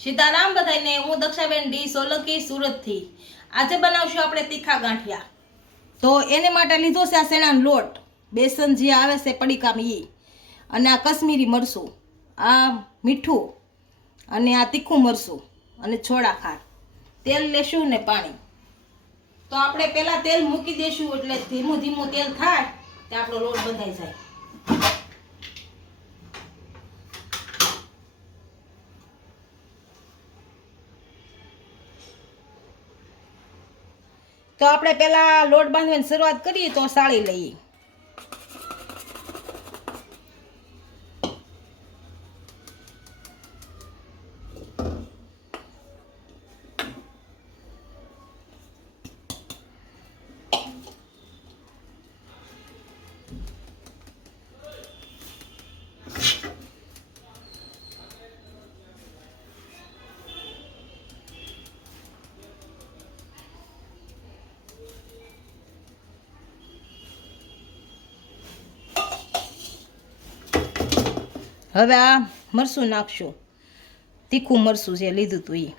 સીતારામ બધાને, હું દક્ષાબેન ડી સોલંકી સુરતથી. આજે બનાવશું આપણે તીખા ગાંઠિયા. તો એને માટે લીધો છે આ શેણાનો લોટ, બેસન જે આવે છે પડીકામાં એ, અને આ કશ્મીરી મરચું, આ મીઠું, અને આ તીખું મરચું, અને છોડા ખાર. તેલ લેશું ને પાણી. તો આપણે પહેલાં તેલ મૂકી દઈશું, એટલે ધીમું ધીમું તેલ થાય તો આપણો લોટ બંધાઈ જાય. તો આપણે પહેલા લોટ બાંધવાની શરૂઆત કરીએ તો સાળી લઈએ. હવે આ મરચું નાખશું, તીખું મરચું જે લીધું હતું એ,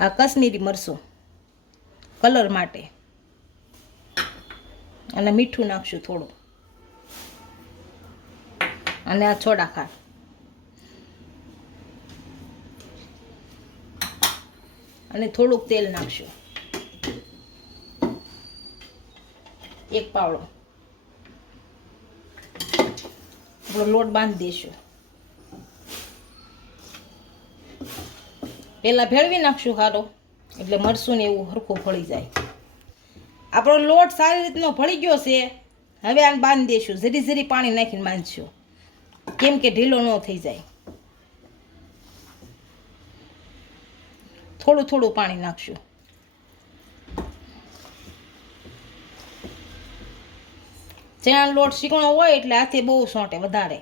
આ કશ્મીરી મરચું કલર માટે, અને મીઠું નાખશું થોડું, અને આ છોડા ખાર, અને થોડુંક તેલ નાખશું, એક પાવડો. આપણો લોટ બાંધી દઈશું. પહેલાં ભેળવી નાખશું સારો, એટલે મરચું ને એવું હરખું ભળી જાય. આપણો લોટ સારી રીતનો ભળી ગયો છે. હવે આને બાંધી દઈશું, જરી જરી પાણી નાખીને બાંધશું, કેમ કે ઢીલો ન થઈ જાય. થોડું થોડું પાણી નાખશું. ચણાનો લોટ શીકણો હોય એટલે હાથે બહુ સોંટે વધારે.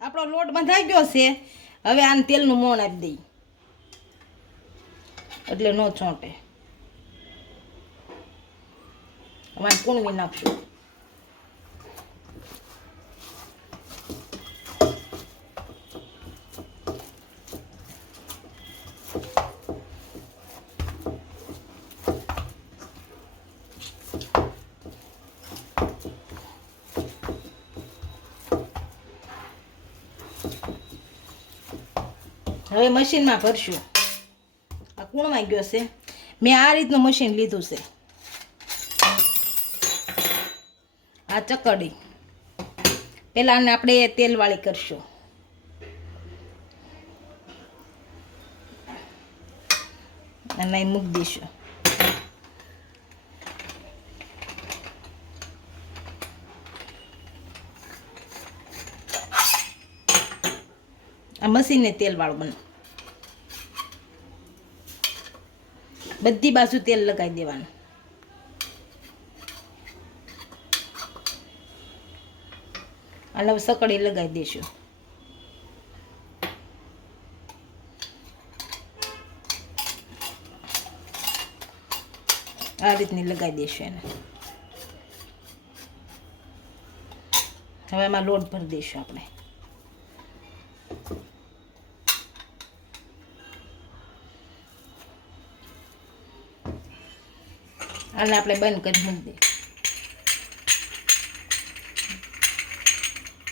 આપણો લોટ બંધાઈ ગયો છે. હવે આને તેલનું મોણ આપી દઈ, એટલે ન ચોંટે. અમારે કૂણવી નાખશું. હવે મશીનમાં ભરશું. આ કૂણવાઈ ગયો છે. મેં આ રીતનું મશીન લીધું છે. આ ચકડી પહેલાં આને આપણે તેલવાળી કરશું. અને અહીં મૂકી દઈશું. આ મશીનને તેલવાળું બને. બધી બાજુ તેલ લગાવી દેવાનું. અને હવે સકડી લગાવી દઈશું. આ રીતની લગાવી દઈશું એને. હવે એમાં લોટ ભરી દઈશું આપણે. અને આપણે બંધ કરી મૂકી દઈએ.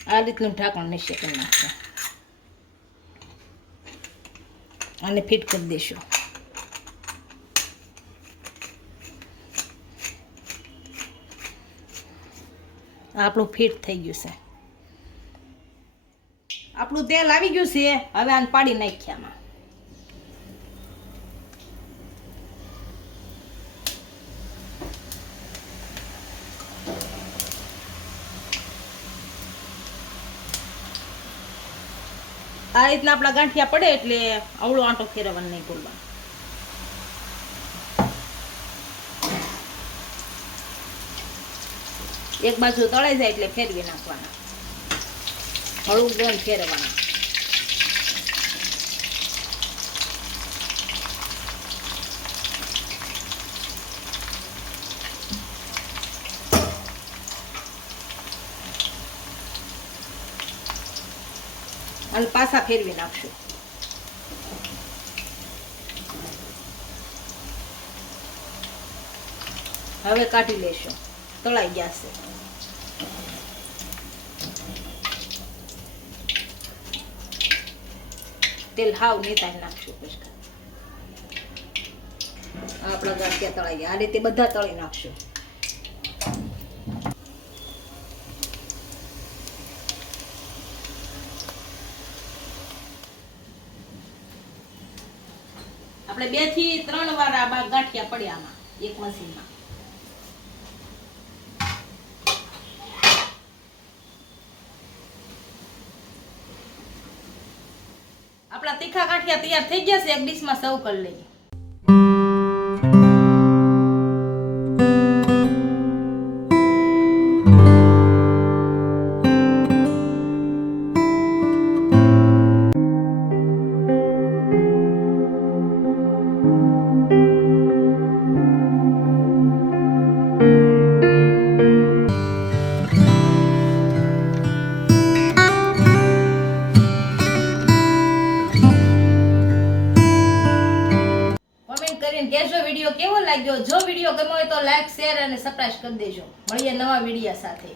આ રીતનું ઢાંકણ નીચે કરી નાખશું અને ફિટ કરી દઈશું. આપણું ફિટ થઈ ગયું છે. આપણું તેલ આવી ગયું છે. હવે આને પાડી નાખીએ આમાં. આ રીતના આપણા ગાંઠિયા પડે એટલે આવડો આંટો ફેરવવાનો નહીં ભૂલવાનો. એક બાજુ તળાઈ જાય એટલે ફેરવી નાખવાના, હળવું ગોળ ફેરવવાના. અને પાછા ફેરવી નાખશું. હવે કાઢી લેશું, તળાઈ ગયા છે. તેલ હાવ નીતાઈ નાખશું. પછી આપણા ગાંઠિયા તળાઈ ગયા. આ રીતે બધા તળી નાખશું. આપણે 2 થી 3 વાર આ ગાંઠિયા પડ્યા આમાં એક મશીનમાં. આપણા તીખા ગાંઠિયા તૈયાર થઈ ગયા છે. એક ડીશમાં સર્વ કરી લઈએ. કહેજો વિડીયો કેવો લાગ્યો. જો વિડીયો ગમ્યો હોય તો લાઈક, શેર અને સબસ્ક્રાઇબ કરી દેજો. મળીએ નવા વિડીયો સાથે.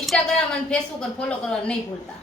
ઇન્સ્ટાગ્રામ અને ફેસબુક પર ફોલો કરવા નહીં ભૂલતા.